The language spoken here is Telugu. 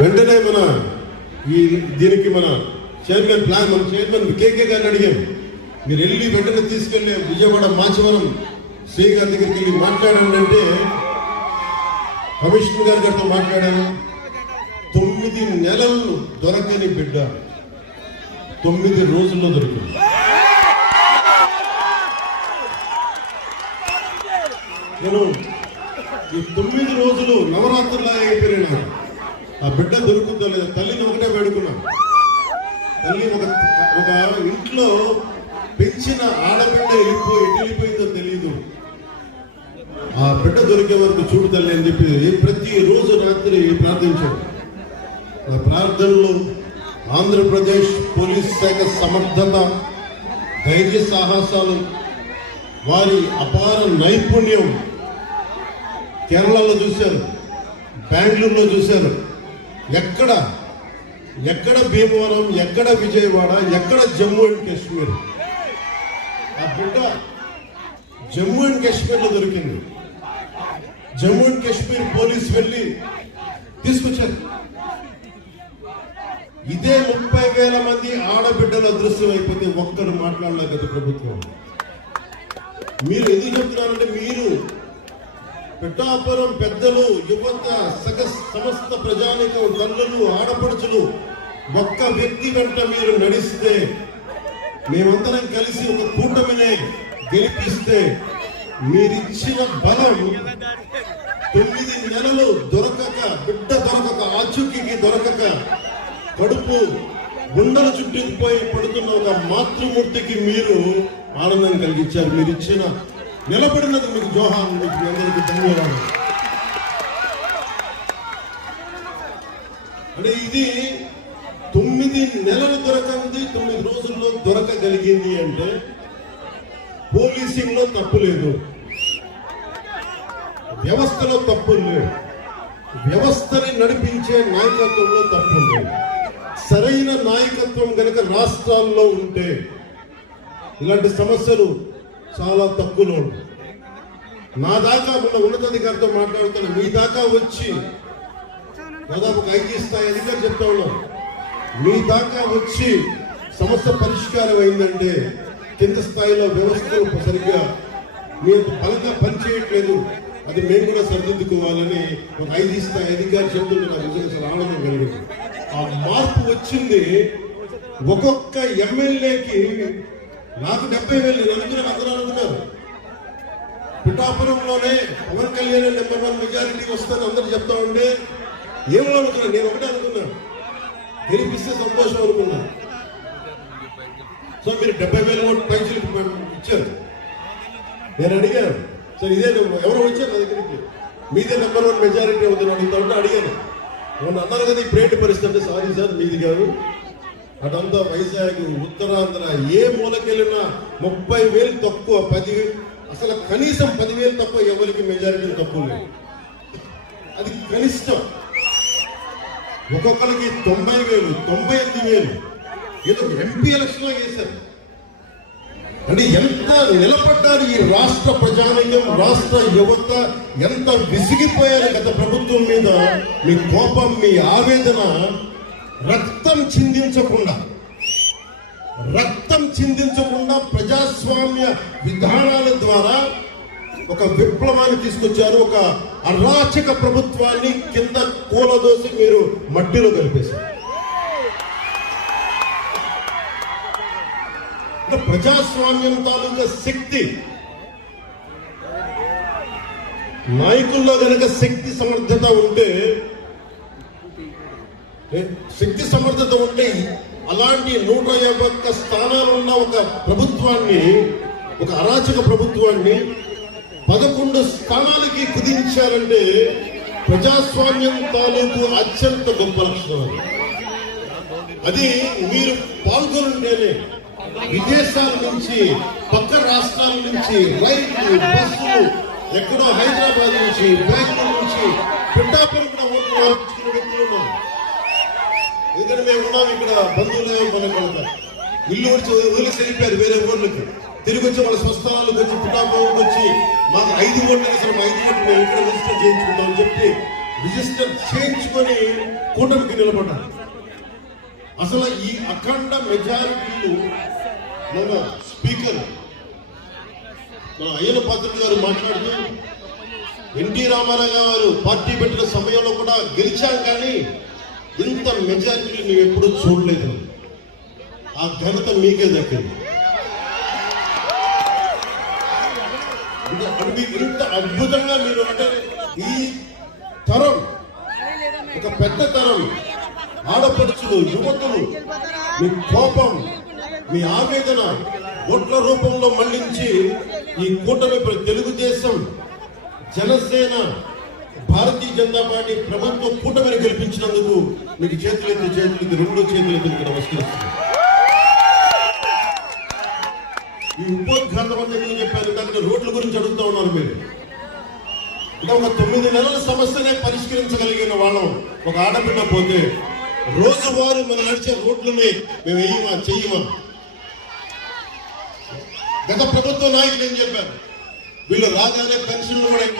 వెంటనే దీనికి మన చైర్మన్ కేకే గారిని అడిగాం, మీరు వెళ్ళి వెంటనే తీసుకెళ్ళి విజయవాడ మాచవరం శ్రీ గారి దగ్గరికి వెళ్ళి మాట్లాడండి అంటే కమిషనర్ గారితో మాట్లాడాను. 9 నెలలు దొరకని బిడ్డ 9 రోజుల్లో దొరికింది. నేను ఈ 9 రోజులు నవరాత్రులా అయిపోయినా ఆ బిడ్డ దొరుకుతుందో లేదా తల్లిని ఒకటే వేడుకున్నాను. తల్లి ఒక ఇంట్లో పెంచిన ఆడబిడ్డ వెళ్ళిపోయిందో తెలియదు, ఆ బిడ్డ దొరికే వరకు చూడు తల్లి అని చెప్పి ప్రతిరోజు రాత్రి ప్రార్థించాడు. ఆ ప్రార్థనలో ఆంధ్రప్రదేశ్ పోలీస్ శాఖ సమర్థత, ధైర్య సాహసాలు, వారి అపార నైపుణ్యం కేరళలో చూశారు, బెంగళూరులో చూశారు. ఎక్కడ భీమవరం, ఎక్కడ విజయవాడ, ఎక్కడ జమ్మూ అండ్ కాశ్మీర్. ఆ బిడ్డ జమ్మూ అండ్ కాశ్మీర్లో దొరికింది. జమ్మూ అండ్ కాశ్మీర్ పోలీసు వెళ్ళి తీసుకొచ్చారు. ఇదే 30,000 మంది ఆడబిడ్డలు అదృశ్యం అయిపోతే ఒక్కరు మాట్లాడలే గత ప్రభుత్వం. మీరు ఎందుకు చెప్తున్నారంటే, మీరు పిఠాపురం పెద్దలు, యువత, సమస్త ప్రజానికం, తల్లులు, ఆడపడుచులు ఒక్క వ్యక్తి వెంట మీరు నడిస్తే, మేమందరం కలిసి ఒక కూటమినే గెలిపిస్తే, మీరిచ్చిన బలం 9 నెలలు దొరకక, బిడ్డ దొరకక, ఆచూకీకి దొరకక, కడుపు గుండెలు చుట్టుకుపోయి పడుతున్న ఒక మాతృమూర్తికి మీరు ఆనందం కలిగించారు. మీరు ఇచ్చిన నిలబడినది మీకు జోహార్, మీకు అందరికీ ధన్యవాదాలు. అంటే ఇది 9 నెలలు దొరకంది 9 రోజుల్లో దొరకగలిగింది అంటే పోలీసింగ్ లో తప్పు లేదు, వ్యవస్థలో తప్పులు లేవు, వ్యవస్థని నడిపించే నాయకత్వంలో తప్పులు లేవు. సరైన నాయకత్వం కనుక రాష్ట్రాల్లో ఉంటే ఇలాంటి సమస్యలు చాలా తక్కువలో ఉంటాయి. నా దాకా ఉన్న ఉన్నతాధికారితో మాట్లాడుతాను, మీ దాకా వచ్చి దాదాపు 5 స్థాయి అధికారులు చెప్తా ఉన్నాం, మీ దాకా వచ్చి సమస్య పరిష్కారం అయిందంటే కింద స్థాయిలో వ్యవస్థలు సరిగ్గా మీరు బలంగా పనిచేయట్లేదు, అది మేము కూడా సరిదిద్దుకోవాలని ఒక 5 స్థాయి అధికారి చెప్తుంటే నాకు నిజంగా ఆనందం కలిగింది. ఆ మార్పు వచ్చింది. ఒక్కొక్క ఎమ్మెల్యేకి నాకు 70,000 అందరూ అనుకున్నారు. పిఠాపురంలోనే పవన్ కళ్యాణ్ నెంబర్ 1 మెజారిటీ వస్తారని అందరూ చెప్తా ఉంటే ఏమో అనుకున్నాను. నేను ఒకటే అనుకున్నాను, గెలిపిస్తే సంతోషం అనుకున్నాను. సో మీరు 70,000 ఓటు పైసలు ఇచ్చారు. నేను అడిగాను, సార్ ఇదే ఎవరు వచ్చారు నా దగ్గరికి, మీదే నెంబర్ 1 మెజారిటీ అవుతుంది అడుగుతా అడిగాను. మొన్న అన్నారు కదా ఈ ప్రేట్ పరిస్థితి అంటే, సారీ సార్ మీది కాదు, అటంతా వైజాగ్, ఉత్తరాంధ్ర ఏ మూలకెళ్ళినా 30,000 తక్కువ, 10,000 అసలు కనీసం 10,000 తక్కువ ఎవరికి మెజారిటీ తక్కువ లేదు. అది కనిష్టం. ఒక్కొక్కరికి 90,000, 98,000 ఏదో ఎంపీ ఎలక్షన్ లో చేశారు. అంటే ఎంత నిలబడ్డారు ఈ రాష్ట్ర ప్రజానికం, రాష్ట్ర యువత ఎంత విసిగిపోయారు గత ప్రభుత్వం మీద. మీ కోపం, మీ ఆవేదన రక్తం చిందించకుండా ప్రజాస్వామ్య విధానాల ద్వారా ఒక విప్లవాన్ని తీసుకొచ్చారు. ఒక అరాచక ప్రభుత్వాన్ని కింద కూలదోసి మీరు మట్టిలో కలిపేశారు. ప్రజాస్వామ్యం తాలూకా శక్తి నాయకుల్లో కనుక శక్తి సమర్థత ఉంటే అలాంటి 151 స్థానాలు ఉన్న ఒక ప్రభుత్వాన్ని, ఒక అరాచక ప్రభుత్వాన్ని 11 స్థానాలకి కుదించారంటే ప్రజాస్వామ్యం తాలూకు అత్యంత గొప్ప లక్షణాలు. అది మీరు పాల్గొంటేనే విదేశాల నుంచి, పక్క రాష్ట్రాల నుంచి రైళ్లు, బస్సులు, ఎక్కడో హైదరాబాద్ నుంచి, బెంగళూరు నుంచి, పిఠాపురం కూడా ఓట్లు మార్చుకునే వ్యక్తులు ఉన్నాం. ఎందుకంటే మేము ఉన్నాం ఇక్కడ, బంధువులు మన ఇల్లు వదిలేసి వెళ్ళిపోయారు వేరే ఊర్లకి. తిరిగి వచ్చి వాళ్ళ స్వస్థలాలకు వచ్చి, పిఠాపురంకి వచ్చి మాకు 5 ఓట్లు అసలు 5 ఓట్లు మేము ఇక్కడ రిజిస్టర్ చేయించుకుంటామని చెప్పి రిజిస్టర్ చేయించుకొని కూటమికి నిలబడ్డారు. అసలు ఈ అఖండ మెజారిటీలు మన స్పీకర్ మన అయ్యన పాత్రుడు గారు మాట్లాడుతూ ఎన్టీ రామారావు గారు పార్టీ పెట్టిన సమయంలో కూడా గెలిచాం, కానీ ఇంత మెజారిటీ మేము ఎప్పుడూ చూడలేదు. ఆ ఘనత మీకే దక్కింది. ఇంత అద్భుతంగా మీరు అంటే ఈ తరం ఒక పెద్ద తరం ఆడపడుచులు, యువతులు మీ కోపం, మీ ఆవేదన ఓట్ల రూపంలో మళ్లించి ఈ కూటమి తెలుగుదేశం, జనసేన, భారతీయ జనతా పార్టీ ప్రభుత్వం కూటమిని గెలిపించినందుకు మీకు చేతులెత్తి రెండు చేతులెత్తి నమస్కరిస్తున్నాను. ఈ ఉపోద్ఘాతం అని ఎందుకు చెప్పారు? దాంట్లో రోడ్ల గురించి అడుగుతూ ఉన్నారు మీరు. అంటే ఒక 9 నెలల సమస్యనే పరిష్కరించగలిగిన వాళ్ళం ఒక ఆడబిడ్డ పోతే రోజువారీ మనం నడిచే రోడ్లని మేము వేయమా చెయ్యమా? గత ప్రభుత్వ నాయకులు ఏం చెప్పారు? వీళ్ళు రాగానే పెన్షన్లు కూడా